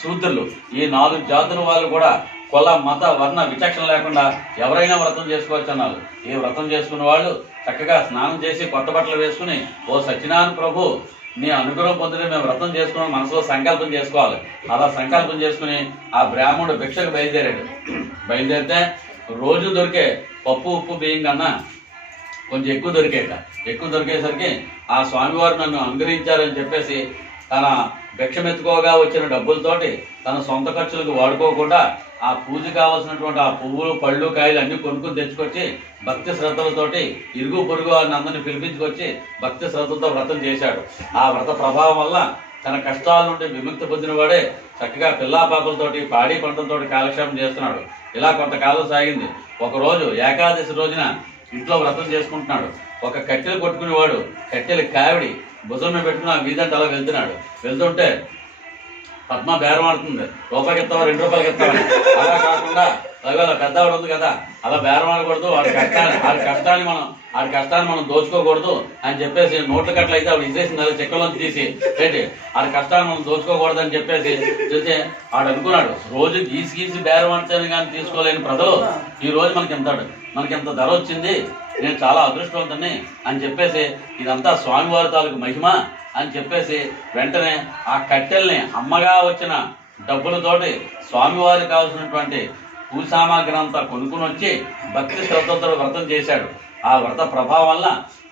శూద్రులు ఈ 4 జాతుల వాళ్ళు కూడా కుల మత వర్ణ విచక్షణ లేకుండా ఎవరైనా వ్రతం చేసుకోవచ్చు అన్నారు. ఈ వ్రతం చేసుకున్న వాళ్ళు చక్కగా స్నానం చేసి కొత్త బట్టలు వేసుకుని, ఓ సత్యనారాయణ ప్రభు నీ అనుగ్రహం పొందిన మేము వ్రతం చేసుకుని మనసులో సంకల్పం చేసుకోవాలి. అలా సంకల్పం చేసుకుని ఆ బ్రాహ్మణుడు భిక్షకు బయలుదేరాడు. బయలుదేరితే రోజు దొరికే పప్పు ఉప్పు బియ్యం కన్నా కొంచెం ఎక్కువ దొరికేసరికి ఆ స్వామివారు నన్ను అనుగ్రహించారని చెప్పేసి తన భిక్షమెత్తుకోగా వచ్చిన డబ్బులతోటి తన సొంత ఖర్చులకు వాడుకోకుండా ఆ పూజ కావాల్సినటువంటి ఆ పువ్వులు పళ్ళు కాయలు అన్ని కొనుక్కుని తెచ్చుకొచ్చి భక్తి శ్రద్ధలతోటి ఇరుగు పొరుగు వారిని అందరినీ పిలిపించుకొచ్చి భక్తి శ్రద్ధలతో వ్రతం చేశాడు. ఆ వ్రత ప్రభావం వల్ల తన కష్టాల నుండి విముక్తి పొందిన వాడే చక్కగా పిల్లా పాపలతోటి పాడి పంటలతోటి కాలక్షేపం చేస్తున్నాడు. ఇలా కొంతకాలం సాగింది. ఒకరోజు ఏకాదశి రోజున ఇంట్లో వ్రతం చేసుకుంటున్నాడు. ఒక కట్టెలు కొట్టుకునేవాడు కట్టెలు కావిడి భుజం పెట్టుకుని ఆ వీధంటే అలా వెళ్తుంటే పద్మ బేరం ఆడుతుంది. రూపాయికి ఇస్తావా 2 రూపాయలకి ఇస్తావా? అలా కాకుండా అలా పెద్దవాడు ఉంది కదా, అలా బేరం ఆడకూడదు, ఆడి కష్టాన్ని మనం దోచుకోకూడదు అని చెప్పేసి నోట్ల కట్టలు అయితే ఆవిడ ఇచ్చేసింది. అలా చెక్కలోంచి తీసి ఏంటి ఆడి కష్టాన్ని మనం దోచుకోకూడదు అని చెప్పేసి చూస్తే ఆడు అనుకున్నాడు, రోజు గీసి బేరం ఆడితేనే కానీ తీసుకోలేని ప్రజలు ఈ రోజు మనకి ఎంత ధర వచ్చింది, నేను చాలా అదృష్టవంతుని అని చెప్పేసి ఇదంతా స్వామివారి తాలూకు మహిమ అని చెప్పేసి వెంటనే ఆ కట్టెల్ని అమ్మగా వచ్చిన డబ్బులతోటి స్వామివారికి కావాల్సినటువంటి పూజ సామాగ్రి అంతా కొనుక్కుని వచ్చి భక్తి శ్రద్ధలతో వ్రతం చేశాడు. ఆ వ్రత ప్రభావం వల్ల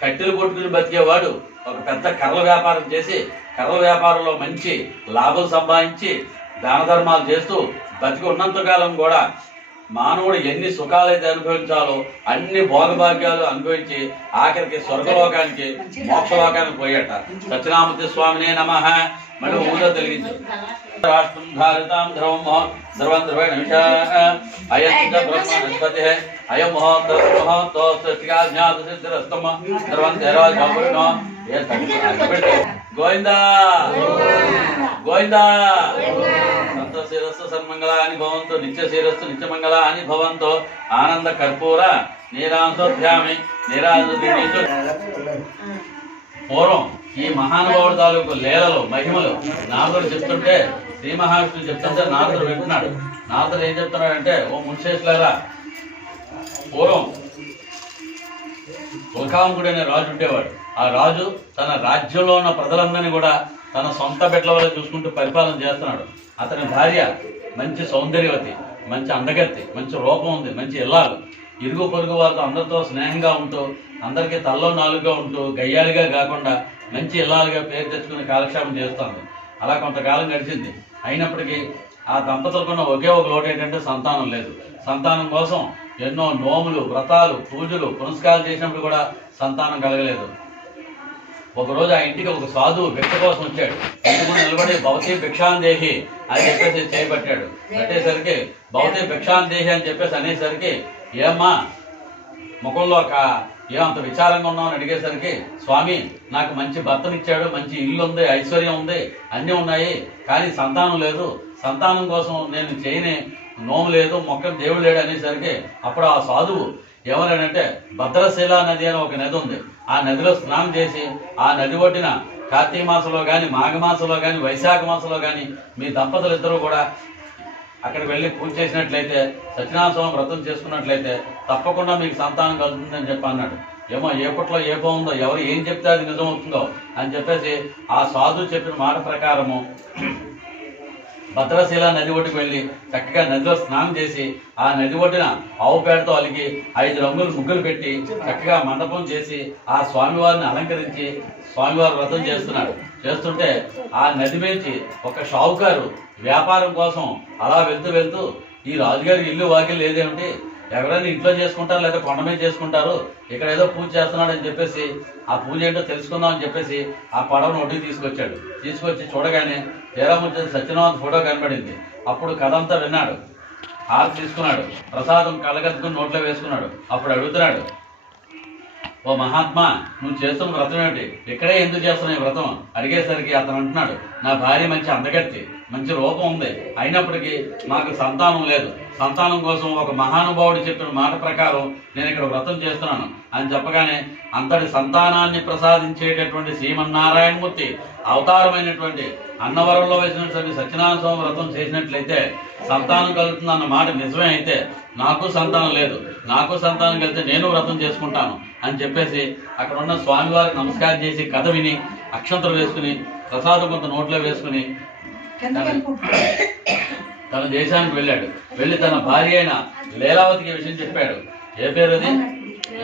కట్టెలు కొట్టుకుని బతికేవాడు ఒక పెద్ద కర్రల వ్యాపారం చేసి కర్రల వ్యాపారంలో మంచి లాభం సంపాదించి దాన ధర్మాలు చేస్తూ బతికి ఉన్నంతకాలం కూడా మానవుడు ఎన్ని సుఖాలైతే అనుభవించాలో అన్ని భోగభాగ్యాలు అనుభవించి ఆఖరికి స్వర్గలోకానికి మోక్షలోకానికి పోయాట. సత్యనామూర్తి స్వామినే నమః. మళ్ళీ ఊళ్ళో తెలిగించు రాష్ట్రం భారతాం ధ్రువం ధ్రువేణ విషా అయం బ్రహ్మణస్పతి అయం మహోత్తో సృష్టికాజ్ఞాతసిద్ధిరస్తమ ధ్రువం ధైర్వాజాపురిణో గోవిందా గోవిందా. శిరస్సు సన్మంగళాని భవంతు నిత్య శిరస్సు నిత్యమంగళాని భవంతు ఆనంద కర్పూర నీరాంశోధ్యామి నీరాంశ. పూర్వం ఈ మహానుభావుడు తాలూకు లీలలు మహిమలు నారదుడు చెప్తుంటే శ్రీ మహావిష్ణువు చెప్తుంటే నారదుడు వింటున్నాడు. నారదుడు ఏం చెప్తున్నాడంటే, ఓ మున్షేష్లారా, పూర్వం తులకాంకుడు అనే రాజు ఉండేవాడు. ఆ రాజు తన రాజ్యంలో ఉన్న ప్రజలందరినీ కూడా తన సొంత బిడ్డల వల్ల చూసుకుంటూ పరిపాలన చేస్తున్నాడు. అతని భార్య మంచి సౌందర్యవతి, మంచి అందగత్తి, మంచి రూపం ఉంది, మంచి ఇల్లాలు. ఇరుగు పొరుగు వాళ్ళతో అందరితో స్నేహంగా ఉంటూ అందరికీ తల్లో నాలుగుగా ఉంటూ గయ్యాలిగా కాకుండా మంచి ఇల్లాలుగా పేరు తెచ్చుకుని కాలక్షేపం చేస్తుంది. అలా కొంతకాలం గడిచింది. అయినప్పటికీ ఆ దంపతులకున్న ఒకే ఒక లోటు ఏంటంటే సంతానం లేదు. సంతానం కోసం ఎన్నో నోములు వ్రతాలు పూజలు పునస్కారాలు చేసినప్పుడు కూడా సంతానం కలగలేదు. ఒకరోజు ఆ ఇంటికి ఒక సాధువు భిక్ష కోసం వచ్చాడు. ఇంటి నిలబడి భవతి భిక్షాందేహి అని చెప్పేసి చేయబట్టాడు. పెట్టేసరికి భవతి భిక్షాందేహి అని చెప్పేసి అనేసరికి, ఏమ్మా ముఖంలో ఏమంత విచారంగా ఉన్నామని అడిగేసరికి, స్వామి నాకు మంచి భర్తనిచ్చాడు, మంచి ఇల్లు ఉంది, ఐశ్వర్యం ఉంది, అన్నీ ఉన్నాయి, కానీ సంతానం లేదు. సంతానం కోసం నేను చేయని నోము లేదు, మొక్క దేవుడు లేడు అనేసరికి అప్పుడు ఆ సాధువు ఏమన్నాడంటే, భద్రశీల నది అని ఒక నది ఉంది, ఆ నదిలో స్నానం చేసి ఆ నది ఒడ్డిన కార్తీక మాసంలో కానీ మాఘమాసంలో కానీ వైశాఖ మాసంలో కానీ మీ దంపతులు ఇద్దరూ కూడా అక్కడికి వెళ్ళి పూజ చేసినట్లయితే సత్యనారాయణ స్వామి వ్రతం చేసుకున్నట్లయితే తప్పకుండా మీకు సంతానం కలుగుతుందని చెప్పి అన్నాడు. ఏమో ఏ పుట్లో ఏ బాగుందో, ఎవరు ఏం చెప్తే అది నిజం అవుతుందో అని చెప్పేసి ఆ సాధువు చెప్పిన మాట ప్రకారము భద్రశీల నది ఒడ్డుకు వెళ్ళి చక్కగా నదిలో స్నానం చేసి ఆ నది ఒడ్డున ఆవు పేడతో అలిగి 5 రంగులు ముగ్గులు పెట్టి చక్కగా మండపం చేసి ఆ స్వామివారిని అలంకరించి స్వామివారి వ్రతం చేస్తుంటే ఆ నది నుంచి ఒక షావుకారు వ్యాపారం కోసం అలా వెళ్తూ ఈ రాజుగారికి ఇల్లు వాకిలు లేదేమిటి, ఎవరైనా ఇంట్లో చేసుకుంటారు లేదా కొండ మీద చేసుకుంటారు, ఇక్కడ ఏదో పూజ చేస్తున్నాడని చెప్పేసి ఆ పూజ ఏంటో తెలుసుకుందాం అని చెప్పేసి ఆ పడవను ఒడ్డుకి తీసుకొచ్చి చూడగానే తీరాముచ్చి సత్యనారాయణ ఫోటో కనబడింది. అప్పుడు కథ అంతా విన్నాడు, హారతి తీసుకున్నాడు, ప్రసాదం కళ్ళగత్తుకుని నోట్లో వేసుకున్నాడు. అప్పుడు అడుగుతున్నాడు, ఓ మహాత్మా, నువ్వు చేస్తున్న వ్రతం ఏమిటి, ఇక్కడే ఎందుకు చేస్తున్నావు ఈ వ్రతం అడిగేసరికి అతను అంటున్నాడు, నా భార్య మంచి అందగత్తి, మంచి రూపం ఉంది, అయినప్పటికీ మాకు సంతానం లేదు. సంతానం కోసం ఒక మహానుభావుడు చెప్పిన మాట ప్రకారం నేను ఇక్కడ వ్రతం చేస్తున్నాను అని చెప్పగానే అంతటి సంతానాన్ని ప్రసాదించేటటువంటి శ్రీమన్నారాయణమూర్తి అవతారమైనటువంటి అన్నవరంలో వేసినటువంటి సత్యనారాయణ స్వామి వ్రతం చేసినట్లయితే సంతానం కలుగుతుంది అన్న మాట నిజమే అయితే నాకు సంతానం లేదు, నాకు సంతానం కలిగితే నేను వ్రతం చేసుకుంటాను అని చెప్పేసి అక్కడ ఉన్న స్వామివారికి నమస్కారం చేసి కథ విని అక్షంతలు వేసుకుని ప్రసాదం కొంత నోట్లో వేసుకుని తన దేశానికి వెళ్ళాడు. వెళ్ళి తన భార్య అయిన లీలావతికి విషయం చెప్పాడు. ఏ పేరు అది?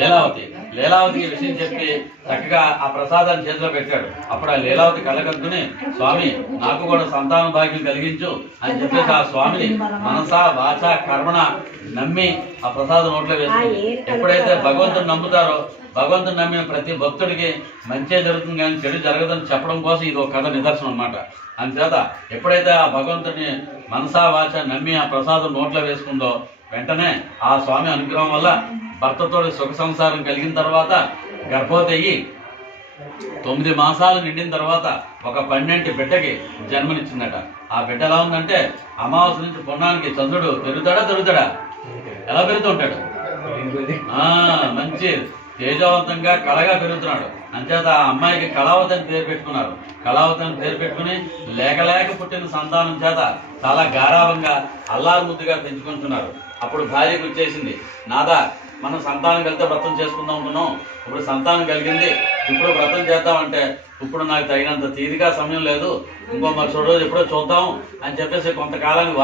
లీలావతి. లీలావతికి విషయం చెప్పి చక్కగా ఆ ప్రసాదాన్ని చేతిలో పెట్టాడు. అప్పుడు ఆ లీలావతి కళ్ళకద్దుని స్వామి నాకు కూడా సంతాన భాగ్యం కలిగించు అని చెప్పేసి ఆ స్వామిని మనసా వాచ కర్మణ నమ్మి ఆ ప్రసాదం నోట్లో వేసుకుంది. ఎప్పుడైతే భగవంతుని నమ్ముతారో భగవంతుని నమ్మిన ప్రతి భక్తుడికి మంచి జరుగుతుంది కానీ చెడు జరగదని చెప్పడం కోసం ఇది ఒక కథ నిదర్శనం అన్నమాట. అందుచేత ఎప్పుడైతే ఆ భగవంతుని మనసా వాచ నమ్మి ఆ ప్రసాదం నోట్లో వేసుకుందో వెంటనే ఆ స్వామి అనుగ్రహం వల్ల భర్తతో సుఖ సంసారం కలిగిన తర్వాత గర్భవతి అయ్యి 9 మాసాలు నిండిన తర్వాత ఒక 12 బిడ్డకి జన్మనిచ్చిందట. ఆ బిడ్డ ఎలా ఉందంటే అమావాస్య నుంచి పున్నానికి చంద్రుడు పెరుగుతాడా ఎలా పెరుగుతుంటాడు, మంచి తేజవంతంగా కళగా పెరుగుతున్నాడు. అంచేత ఆ అమ్మాయికి కళావతి అని పేరు పెట్టుకున్నారు. కళావతి అని పేరు పెట్టుకుని లేక పుట్టిన సంతానం చేత చాలా గారాభంగా అల్లారు ముద్దుగా పెంచుకుంటున్నారు. అప్పుడు భార్యకు వచ్చేసింది, నాదా మనం సంతానం కలిగితే వ్రతం చేసుకుందాం అనుకున్నాం, ఇప్పుడు సంతానం కలిగింది, ఇప్పుడు వ్రతం చేద్దామంటే ఇప్పుడు నాకు తగినంత తీరిగా సమయం లేదు, ఇంకో మరుసటి రోజు ఎప్పుడో చూద్దాం అని చెప్పేసి కొంతకాలానికి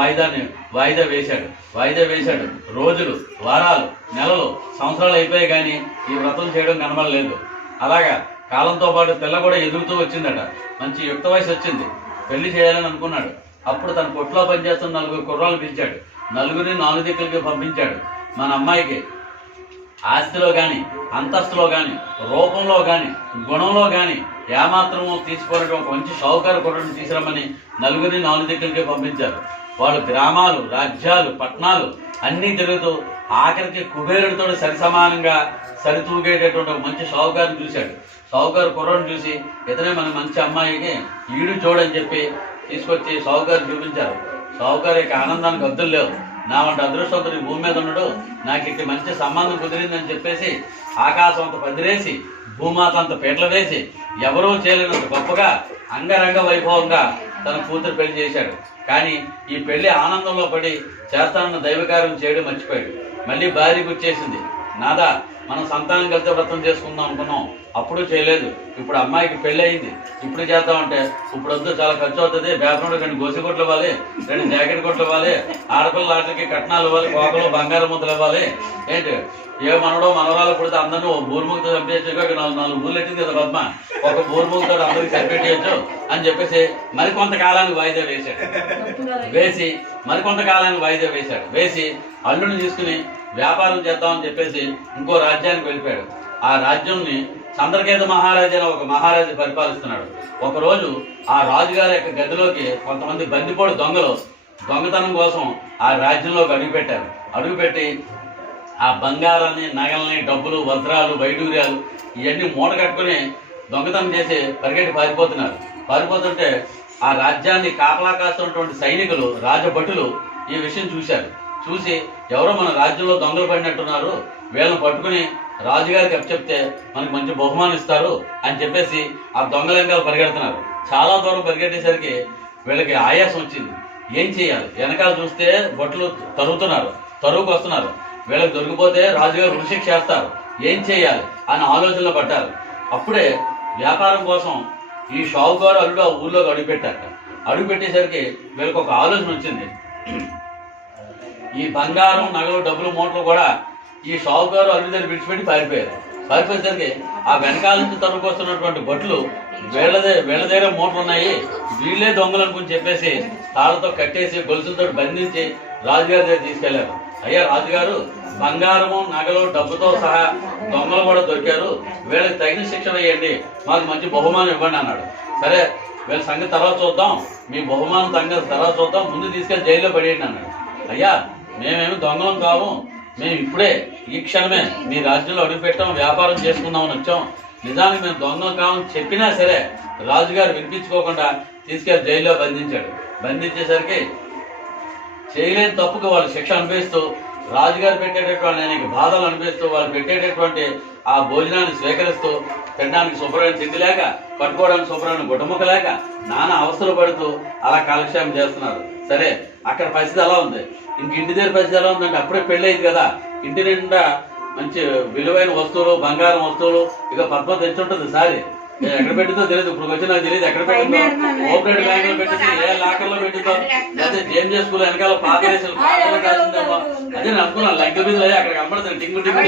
వాయిదా వేశాడు. రోజులు, వారాలు, నెలలు, సంవత్సరాలు అయిపోయాయి కానీ ఈ వ్రతం చేయడం కనబడలేదు. అలాగా కాలంతో పాటు పిల్ల కూడా ఎదుగుతూ వచ్చిందట. మంచి యుక్త వయసు వచ్చింది, పెళ్లి చేయాలని అనుకున్నాడు. అప్పుడు తన కొట్లో పనిచేస్తున్న 4 కుర్రాలను పిలిచాడు. 4 4 దిక్కులకి పంపించాడు. మన అమ్మాయికి ఆస్తిలో కానీ అంతస్తులో కానీ రూపంలో కానీ గుణంలో కానీ ఏమాత్రమో తీసుకోవడం ఒక మంచి షౌకారు కుర్రని తీసుకురమ్మని 4 4 దిక్కులకి పంపించారు. వాళ్ళు గ్రామాలు, రాజ్యాలు, పట్టణాలు అన్నీ తిరుగుతూ ఆఖరికి కుబేరుడితో సరిసమానంగా సరితూగేటటువంటి ఒక మంచి షావుకారుని చూశాడు. షావుకారు కుర్రను చూసి ఇతనే మన మంచి అమ్మాయికి ఈడు చూడని చెప్పి తీసుకొచ్చి షావుకారు చూపించారు. షావుకారు యొక్క ఆనందానికి హద్దులు లేవు. నా వంటి అదృష్టవంతుడి భూమి మీద ఉన్నాడు, నాకు ఇట్టి మంచి సంబంధం కుదిరిందని చెప్పేసి ఆకాశం అంత పదిరేసి భూమాత అంత పీటలు వేసి ఎవరూ చేయలేనంత గొప్పగా అంగరంగ వైభవంగా తన కూతురు పెళ్లి చేశాడు. కానీ ఈ పెళ్లి ఆనందంలో పడి చేస్తానన్న దైవకార్యం చేయడం మర్చిపోయాడు. మళ్ళీ భార్యకు వచ్చేసింది, నాదా మనం సంతానం కలిసి వ్రతం చేసుకుందాం అనుకున్నాం, అప్పుడు చేయలేదు, ఇప్పుడు అమ్మాయికి పెళ్ళి అయింది, ఇప్పుడు చేద్దామంటే ఇప్పుడు వద్దు, చాలా ఖర్చు అవుతుంది, బేపనోడు 2 గోసి కొట్లు ఇవ్వాలి, 2 జాకెట్ కొట్లు ఇవ్వాలి, ఆడపిల్లల ఆటలకి కట్నాలు ఇవ్వాలి, కోకలు బంగారు ముద్దలు ఇవ్వాలి, ఏంటి ఏ మనవడో మనవరాలు పుడితే అందరినీ బూర్ముఖతో చంపేయచ్చు, 4 ఊర్లు ఎట్టింది కదా పద్మ, ఒక బూర్ముఖతో అందరికి సరిపెట్టేయచ్చు అని చెప్పేసి మరికొంతకాలానికి వాయిదా వేసి అల్లుని తీసుకుని వ్యాపారం చేద్దామని చెప్పేసి ఇంకో రాజ్యానికి వెళ్ళిపోయాడు. ఆ రాజ్యంని చంద్రకేతు మహారాజు అని ఒక మహారాజు పరిపాలిస్తున్నాడు. ఒకరోజు ఆ రాజుగారి యొక్క గదిలోకి కొంతమంది బందిపోడు దొంగలు దొంగతనం కోసం ఆ రాజ్యంలోకి అడుగుపెట్టి ఆ బంగారాన్ని, నగల్ని, డబ్బులు, వజ్రాలు, వైడూర్యాలు ఇవన్నీ మూట కట్టుకుని దొంగతనం చేసి పరిగెట్టి పారిపోతుంటే ఆ రాజ్యాన్ని కాపలా కాస్తున్నటువంటి సైనికులు, రాజభటులు ఈ విషయం చూసి ఎవరో మన రాజ్యంలో దొంగలు పడినట్టున్నారు, వీళ్ళని పట్టుకుని రాజుగారికి అప్పచెప్తే మనకు మంచి బహుమానం ఇస్తారు అని చెప్పేసి ఆ దొంగలంగాలు పరిగెడుతున్నారు. చాలా దూరం పరిగెట్టేసరికి వీళ్ళకి ఆయాసం వచ్చింది. ఏం చేయాలి? వెనకాల చూస్తే భటులు తరువుకు వస్తున్నారు. వీళ్ళకి దొరికిపోతే రాజుగారు ఉరిశిక్ష చేస్తారు, ఏం చేయాలి అని ఆలోచనలో పడ్డారు. అప్పుడే వ్యాపారం కోసం ఈ షావుకారు అల్లుడు ఆ ఊర్లోకి అడుగుపెట్టేసరికి వీళ్ళకి ఒక ఆలోచన వచ్చింది. ఈ బంగారం, నగలు, డబ్బులు, మూటలు కూడా ఈ షావుకారు అల్లుడి దగ్గర విడిచిపెట్టి పారిపోయేసరికి ఆ వెనకాల నుంచి తరువుకు వస్తున్నటువంటి భటులు వీళ్ళ దగ్గర మూటలు ఉన్నాయి, వీళ్ళే దొంగలు అనుకుని చెప్పేసి తాళ్ళతో కట్టేసి గొలుసులతో బంధించి రాజుగారి దగ్గర తీసుకెళ్లారు. అయ్యా రాజుగారు, బంగారము, నగలు, డబ్బుతో సహా దొంగలు కూడా దొరికారు, వీళ్ళకి తగిన శిక్ష వేయండి, మాకు మంచి బహుమానం ఇవ్వండి అన్నాడు. సరే వీళ్ళ సంగతి తర్వాత చూద్దాం, మీ బహుమానం తర్వాత చూద్దాం, ముందు తీసుకెళ్ళి జైల్లో పడేయండి అన్నాడు. అయ్యా మేమేమి దొంగలం కావు, మేము ఇప్పుడే ఈ క్షణమే మీ రాజ్యంలో అడుగుపెట్టాం, వ్యాపారం చేసుకుందామని వచ్చాం, నిజానికి మేము దొంగలం కావని చెప్పినా సరే రాజుగారు వినిపించుకోకుండా తీసుకెళ్లి జైల్లో బంధించాడు. బంధించేసరికి చేయలేని తప్పుకు వాళ్ళు శిక్ష అనుభవిస్తూ రాజుగారు పెట్టేటటువంటి అనేక బాధలు అనుభవిస్తూ వాళ్ళు పెట్టేటటువంటి ఆ భోజనాన్ని స్వీకరిస్తూ తినడానికి శుభ్రమైన తిండి లేక పట్టుకోవడానికి శుభ్రమైన గుడ్డముక్క లేక నానా అవస్థలు పడుతూ అలా కాలక్షేమం చేస్తున్నారు. సరే, అక్కడ పరిస్థితి ఎలా ఉంది, ఇంక ఇంటి దగ్గర పరిస్థితి ఎలా ఉందంటే అప్పుడే పెళ్ళయింది కదా, ఇంటి నిండా మంచి విలువైన వస్తువులు, బంగారం వస్తువులు, ఇక పద్మ తెచ్చుంటుంది. సారీ ఎక్కడ పెట్టిందో తెలియదు, ఇప్పుడు వచ్చి నాకు తెలియదు ఎక్కడ పెట్టిందో, ఓపెన్ బ్యాంక్ లో పెట్టిందో, ఏ లాకర్ లో పెట్టిందో, లేకపోతే జేఎంజే స్కూల్ వెనకాల పాత వేసిన పాటలు కాసిందేమో. అదే నేను అనుకున్నాను, లంక మీద అక్కడ కనపడుతుంది టింగు టింగు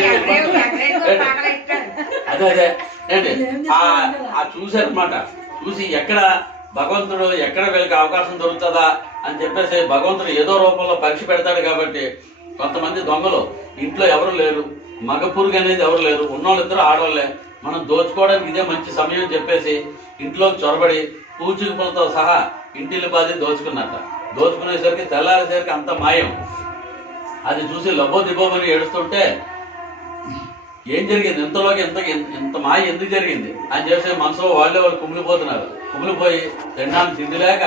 అదే ఏంటి ఆ చూశారనమాట. చూసి ఎక్కడ భగవంతుడు ఎక్కడ వీళ్ళకి అవకాశం దొరుకుతుందా అని చెప్పేసి భగవంతుడు ఏదో రూపంలో పరీక్ష పెడతాడు. కాబట్టి కొంతమంది దొంగలు ఇంట్లో ఎవరు లేరు, మగ పురుగు అనేది ఎవరు లేరు, ఉన్నోళ్ళిద్దరు ఆడవాళ్ళే, మనం దోచుకోవడానికి ఇదే మంచి సమయం చెప్పేసి ఇంట్లో చొరబడి పూచికలతో సహా ఇంటిల్లి బాధి దోచుకున్నట్ట. దోచుకునేసరికి తెల్లారేసరికి అంత మాయం. అది చూసి లబో దిబోమని ఏడుస్తుంటే ఏం జరిగింది, ఇంతలోకి ఇంత మాయ ఎందుకు జరిగింది అని చెప్పేసి మనసులో వాళ్ళు కుమిలిపోతున్నారు. కుమిలిపోయి తినడానికి తిండి లేక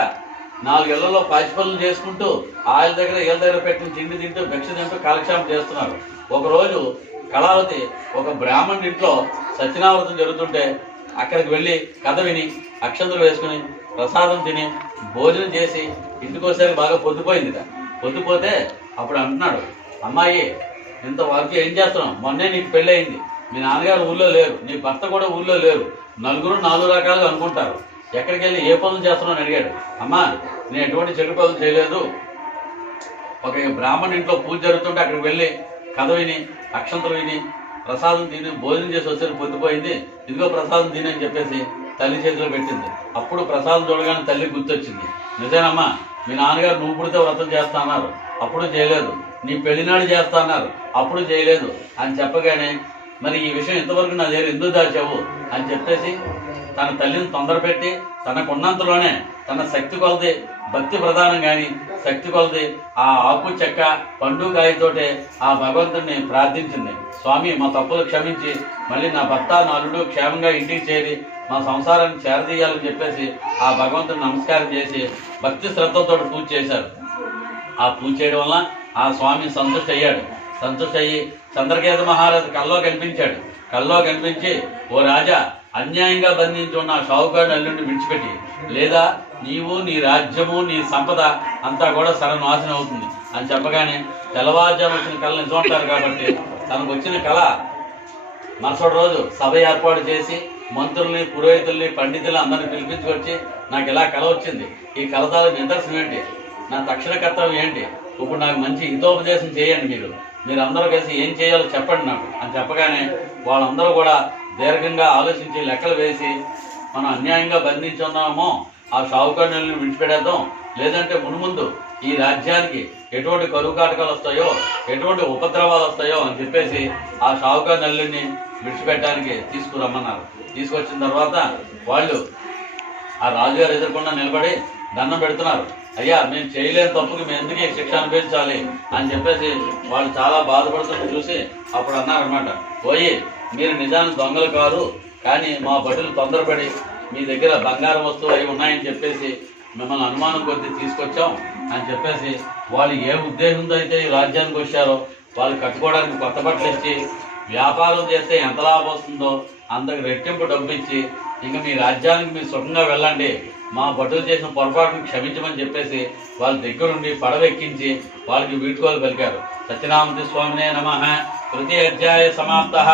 4 ఇళ్లలో పాచిపనులు చేసుకుంటూ వాళ్ళ దగ్గర వీళ్ళ దగ్గర పెట్టిన తిండి తింటూ భిక్ష తింటూ కాలక్షేమం చేస్తున్నారు. ఒకరోజు కళావతి ఒక బ్రాహ్మణుడి ఇంట్లో సత్యనావృతం జరుగుతుంటే అక్కడికి వెళ్ళి కథ విని అక్షంతలు వేసుకుని ప్రసాదం తిని భోజనం చేసి ఇంటికి వచ్చేసరికి బాగా పొద్దుపోయింది. పొద్దుపోతే అప్పుడు అంటున్నాడు, అమ్మాయి ఇంత వర్క్ ఏం చేస్తున్నావు, మొన్నే నీకు పెళ్ళయింది, మీ నాన్నగారు ఊళ్ళో లేరు, నీ భర్త కూడా ఊళ్ళో లేరు, నలుగురు 4 రకాలుగా అనుకుంటారు, ఎక్కడికి వెళ్ళి ఏ పనులు చేస్తున్నావు అని అడిగాడు. అమ్మా నేను ఎటువంటి చెడు పనులు చేయలేదు, ఒక బ్రాహ్మణ ఇంట్లో పూజ జరుగుతుంటే అక్కడికి వెళ్ళి కథ విని అక్షంతలు విని ప్రసాదం తిని భోజనం చేసి వచ్చేసరికి పొద్దుపోయింది, ఇదిగో ప్రసాదం తిని అని చెప్పేసి తల్లి చేతిలో పెట్టింది. అప్పుడు ప్రసాదం చూడగానే తల్లి గుర్తొచ్చింది, నిజేనమ్మా మీ నాన్నగారు నువ్వు పుడితే వ్రతం చేస్తా అన్నారు, అప్పుడు చేయలేదు, నీ పెళ్లినాడు చేస్తా అన్నారు, అప్పుడు చేయలేదు అని చెప్పగానే మరి ఈ విషయం ఇంతవరకు నా దగ్గర ఎందుకు దాచావు అని చెప్పేసి తన తల్లిని తొందరపెట్టి తనకున్నంతలోనే తన శక్తి కొలది భక్తి ప్రధానం కానీ శక్తి కొలది ఆ ఆకు చెక్క పండు కాయతోటే ఆ భగవంతుడిని ప్రార్థించింది. స్వామి మా తప్పులు క్షమించి మళ్ళీ నా భర్త నా అల్లుడు క్షేమంగా ఇంటికి చేరి మా సంసారాన్ని చేరదీయాలని చెప్పేసి ఆ భగవంతుడిని నమస్కారం చేసి భక్తి శ్రద్ధతో పూజ చేశారు. ఆ పూజ చేయడం వల్ల ఆ స్వామి సంతుష్టి అయ్యాడు. సంతుష్టి అయ్యి చంద్రకేత మహారాజు కల్లో కనిపించాడు. కల్లో కనిపించి, ఓ రాజా, అన్యాయంగా బంధించి ఉన్న షావుకారు అల్లుడిని విడిచిపెట్టి, లేదా నీవు నీ రాజ్యము నీ సంపద అంతా కూడా సర్వనాశనం అవుతుంది అని చెప్పగానే తెల్లవారుజాము వచ్చిన కళ నిజం అంటారు. కాబట్టి తనకు వచ్చిన కళ మరుసటి రోజు సభ ఏర్పాటు చేసి మంత్రుల్ని పురోహితుల్ని పండితుల్ని అందరిని పిలిపించుకొచ్చి నాకు ఇలా కళ వచ్చింది, ఈ కళతాల నిదర్శనం ఏంటి, నా తక్షణ కర్తవ్యం ఏంటి, ఇప్పుడు నాకు మంచి హితోపదేశం చేయండి, మీరు అందరూ కలిసి ఏం చేయాలో చెప్పండి నాకు అని చెప్పగానే వాళ్ళందరూ కూడా దీర్ఘంగా ఆలోచించి లెక్కలు వేసి మనం అన్యాయంగా బంధించున్నామో ఆ షావుకారుని విడిచిపెడేద్దాం, లేదంటే మున్ముందు ఈ రాజ్యానికి ఎటువంటి కరువు కాటకాలు వస్తాయో ఎటువంటి ఉపద్రవాలు వస్తాయో అని చెప్పేసి ఆ షావుకారు నల్లుడిని విడిచిపెట్టడానికి తీసుకురమ్మన్నారు. తీసుకొచ్చిన తర్వాత వాళ్ళు ఆ రాజుగారు ఎదుర్కొండా నిలబడి దండం పెడుతున్నారు. అయ్యా మేము చేయలేని తప్పుకి మేము ఎందుకు శిక్ష అనిపించాలి అని చెప్పేసి వాళ్ళు చాలా బాధపడుతున్న చూసి అప్పుడు అన్నారనమాట, పోయి మీరు నిజానికి దొంగలు కారు, కానీ మా భటులు తొందరపడి మీ దగ్గర బంగారం వస్తువులు అవి ఉన్నాయని చెప్పేసి మిమ్మల్ని అనుమానం కొద్దీ తీసుకొచ్చాం అని చెప్పేసి వాళ్ళు ఏ ఉద్దేశంతో అయితే ఈ రాజ్యానికి వచ్చారో వాళ్ళు కట్టుకోవడానికి కొత్త బట్టలు ఇచ్చి వ్యాపారం చేస్తే ఎంత లాభం వస్తుందో అంతకు రెట్టింపు డబ్బు ఇచ్చి ఇంకా మీ రాజ్యానికి మీరు సుఖంగా వెళ్ళండి, మా భటులు చేసిన పొరపాటును క్షమించమని చెప్పేసి వాళ్ళ దగ్గరుండి పడవెక్కించి వాళ్ళకి వీడ్కోలు పలికారు. సత్యనారాయణ స్వామినే నమః. తృతీయ అధ్యాయ సమాప్తః.